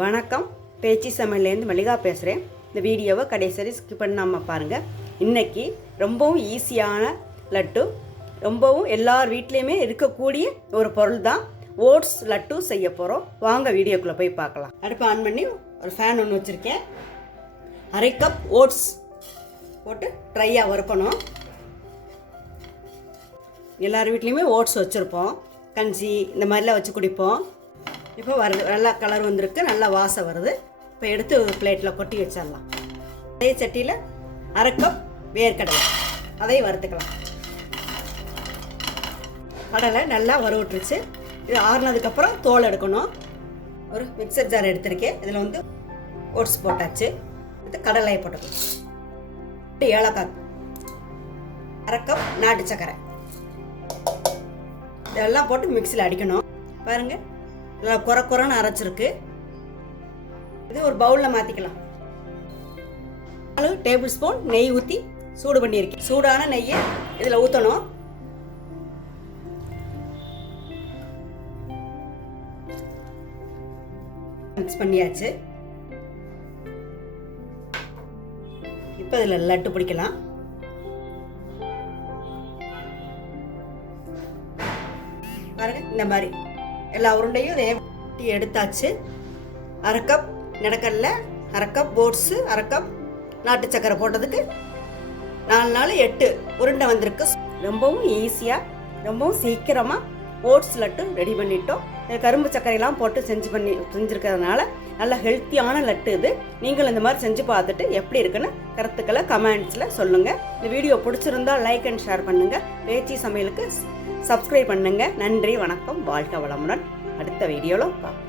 வணக்கம். பேச்சு சமையலேருந்து மல்லிகா பேசுகிறேன். இந்த வீடியோவை கடைசி வரை ஸ்கிப் பண்ணாமல் பாருங்கள். இன்றைக்கி ரொம்பவும் ஈஸியான லட்டு, ரொம்பவும் எல்லார் வீட்லேயுமே இருக்கக்கூடிய ஒரு பொருள் தான். ஓட்ஸ் லட்டு செய்ய போகிறோம். வாங்க வீடியோக்குள்ளே போய் பார்க்கலாம். அடுப்பு ஆன் பண்ணி ஒரு ஃபேன் ஒன்று வச்சுருக்கேன். அரை கப் ஓட்ஸ் போட்டு ட்ரையாக வறுக்கணும். எல்லார் வீட்லேயுமே ஓட்ஸ் வச்சுருப்போம். கஞ்சி இந்த மாதிரிலாம் வச்சு குடிப்போம். இப்போ நல்லா கலர் வந்திருக்கு, நல்லா வாசம் வருது. இப்போ எடுத்து ஒரு பிளேட்டில் கொட்டி வச்சிடலாம். அதே சட்டியில் அரை கப் வேர்க்கடலை, அதையும் வறுத்துக்கலாம். கடலை நல்லா வறுவிட்டுருச்சு. இது ஆறுனதுக்கப்புறம் தோல் எடுக்கணும். ஒரு மிக்சர் ஜார் எடுத்திருக்கேன். இதில் வந்து ஓட்ஸ் போட்டாச்சு. இது கடலையை போட்டுக்கணும். ஏலக்காய், அரை கப் நாட்டு சர்க்கரை, இதெல்லாம் போட்டு மிக்சியில் அடிக்கணும். பாருங்கள், நல்லா குறைன்னு அரைச்சிருக்கு. இது ஒரு பவுலில் மாற்றிக்கலாம். 4 டேபிள் ஸ்பூன் நெய் ஊற்றி சூடு பண்ணியிருக்கேன். சூடான நெய்யை இதில் ஊற்றணும். மிக்ஸ் பண்ணியாச்சு. இப்போ இதில் லட்டு பிடிக்கலாம். பாருங்க, இந்த மாதிரி எல்லா உருண்டையும் எடுத்தாச்சு. அரை கப் நிலக்கடலை, அரை கப் ஓட்ஸு, அரை கப் நாட்டு சக்கரை போட்டதுக்கு 4 8 உருண்டை வந்திருக்கு. ரொம்பவும் ஈஸியாக, ரொம்பவும் சீக்கிரமாக ஓட்ஸ் லட்டு ரெடி பண்ணிட்டோம். கரும்பு சர்க்கரையெல்லாம் போட்டு செஞ்சுருக்கிறதுனால நல்ல ஹெல்த்தியான லட்டு இது. நீங்களும் இந்த மாதிரி செஞ்சு பார்த்துட்டு எப்படி இருக்குன்னு கருத்துக்களை கமெண்ட்ஸில் சொல்லுங்கள். இந்த வீடியோ பிடிச்சிருந்தால் லைக் அண்ட் ஷேர் பண்ணுங்கள். பேச்சு சமையலுக்கு சப்ஸ்கிரைப் பண்ணுங்கள். நன்றி, வணக்கம், வாழ்க வளமுடன். அடுத்த வீடியோவில் பார்ப்போம்.